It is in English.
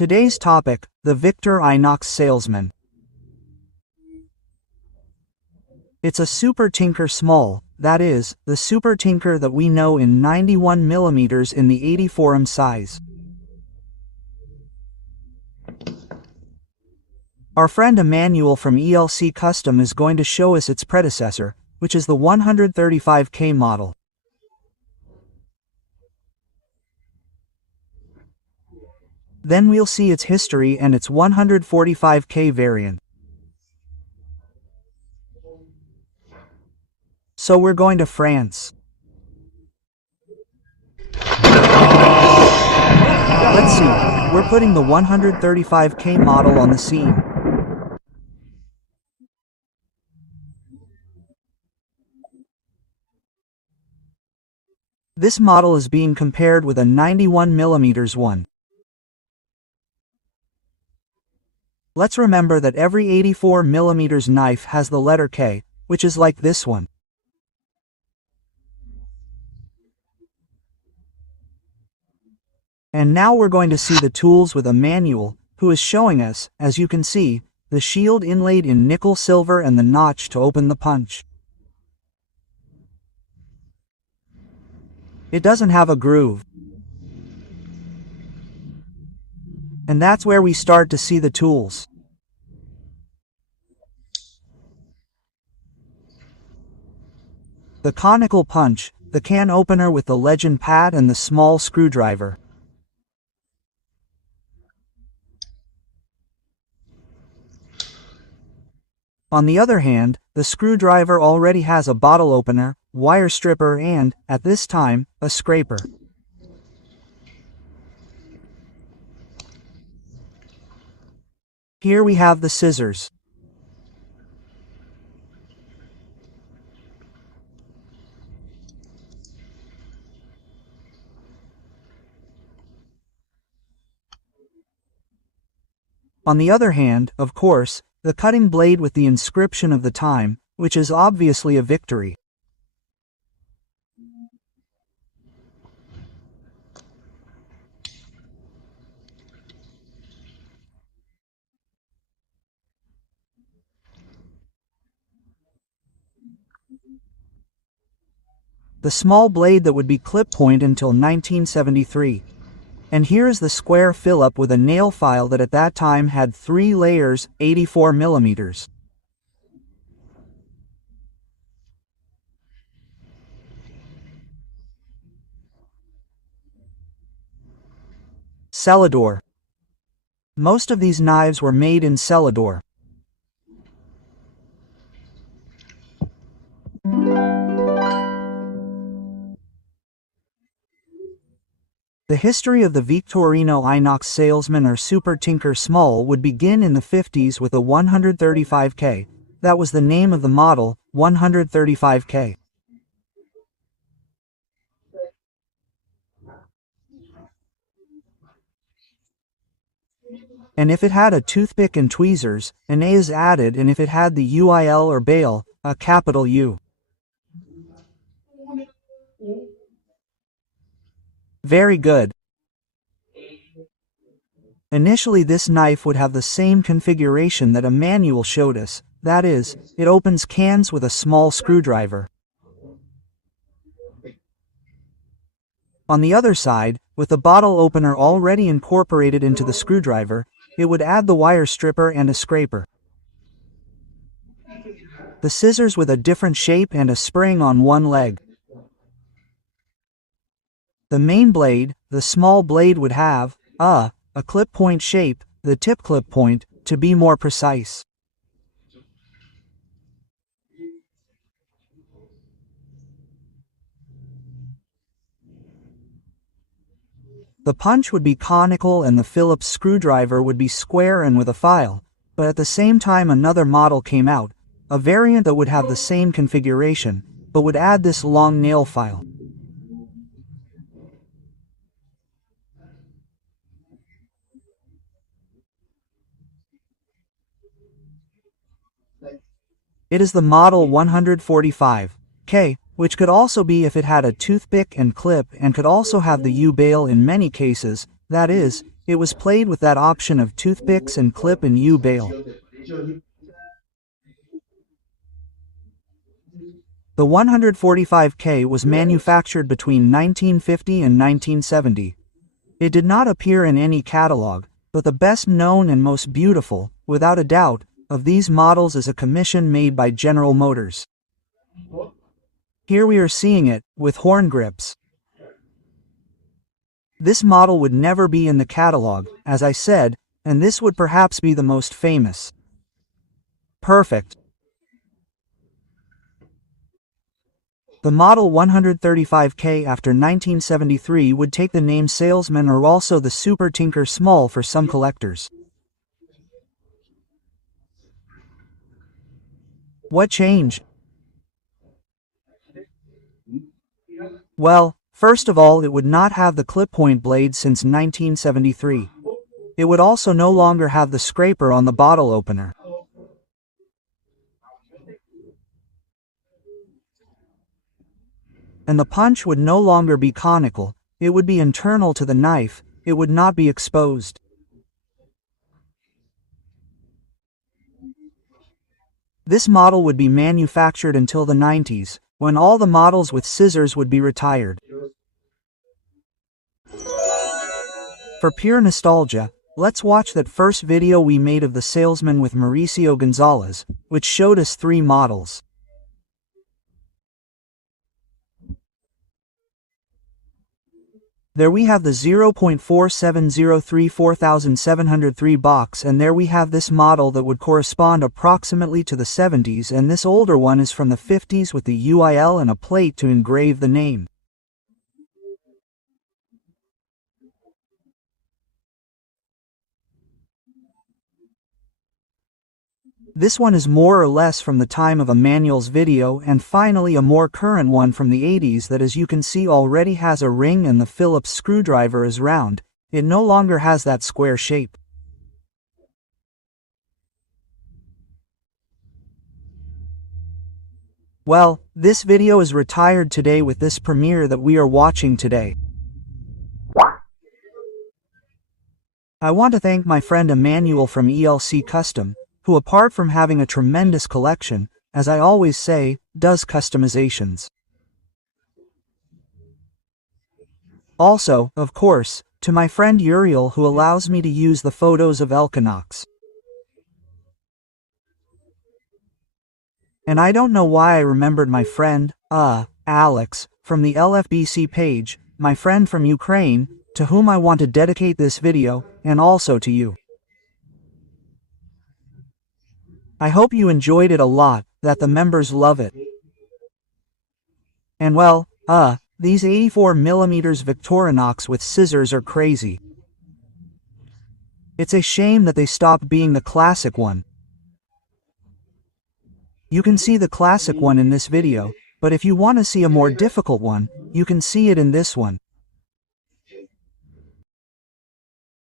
Today's topic, the Victorinox Salesman. It's a super tinker small, that is, the super tinker that we know in 91mm in the 84mm size. Our friend Manuel from ELC Custom is going to show us its predecessor, which is the 135K model. Then we'll see its history and its 145K variant. So we're going to France. Let's see, we're putting the 135K model on the scene. This model is being compared with a 91mm one. Let's remember that every 84mm knife has the letter K, which is like this one. And now we're going to see the tools with Manuel, who is showing us, as you can see, the shield inlaid in nickel silver and the notch to open the punch. It doesn't have a groove. And that's where we start to see the tools. The conical punch, the can opener with the legend pad and the small screwdriver. On the other hand, the screwdriver already has a bottle opener, wire stripper and, at this time, a scraper. Here we have the scissors. On the other hand, of course, the cutting blade with the inscription of the time, which is obviously a victory. The small blade that would be clip point until 1973. And here is the square Phillips with a nail file that at that time had 3 layers, 84mm. Celador. Most of these knives were made in Celador. The history of the Victorinox Salesman or Super Tinker Small would begin in the 50s with a 135K. That was the name of the model, 135K. And if it had a toothpick and tweezers, an A is added, and if it had the UIL or bail, a capital U. Very good. Initially this knife would have the same configuration that Manuel showed us, that is, it opens cans with a small screwdriver. On the other side, with the bottle opener already incorporated into the screwdriver, it would add the wire stripper and a scraper. The scissors with a different shape and a spring on one leg. The main blade, the small blade would have, a clip point shape, the tip clip point, to be more precise. The punch would be conical and the Phillips screwdriver would be square and with a file, but at the same time another model came out, a variant that would have the same configuration, but would add this long nail file. It is the model 145K, which could also be if it had a toothpick and clip and could also have the U-bail in many cases, that is, it was played with that option of toothpicks and clip and U-bail. The 145K was manufactured between 1950 and 1970. It did not appear in any catalog, but the best known and most beautiful, without a doubt, of these models is a commission made by General Motors. Here we are seeing it, with horn grips. This model would never be in the catalog, as I said, and this would perhaps be the most famous. Perfect. The Model 135K after 1973 would take the name Salesman or also the Super Tinker Small for some collectors. What changed? Well, first of all, it would not have the clip-point blade since 1973. It would also no longer have the scraper on the bottle opener. And the punch would no longer be conical, it would be internal to the knife, it would not be exposed. This model would be manufactured until the 90s, when all the models with scissors would be retired. For pure nostalgia, let's watch that first video we made of the Salesman with Mauricio Gonzalez, which showed us 3 models. There we have the 0.4703 4703 box, and there we have this model that would correspond approximately to the 70s, and this older one is from the 50s with the UIL and a plate to engrave the name. This one is more or less from the time of Emmanuel's video, and finally a more current one from the 80s that, as you can see, already has a ring and the Phillips screwdriver is round. It no longer has that square shape. Well, this video is retired today with this premiere that we are watching today. I want to thank my friend Emmanuel from ELC Custom, who, apart from having a tremendous collection, as I always say, does customizations. Also, of course, to my friend Uriel, who allows me to use the photos of Elkinox. And I don't know why I remembered my friend, Alex, from the LFBC page, my friend from Ukraine, to whom I want to dedicate this video, and also to you. I hope you enjoyed it a lot, that the members love it. And well, these 84mm Victorinox with scissors are crazy. It's a shame that they stopped being the classic one. You can see the classic one in this video, but if you want to see a more difficult one, you can see it in this one.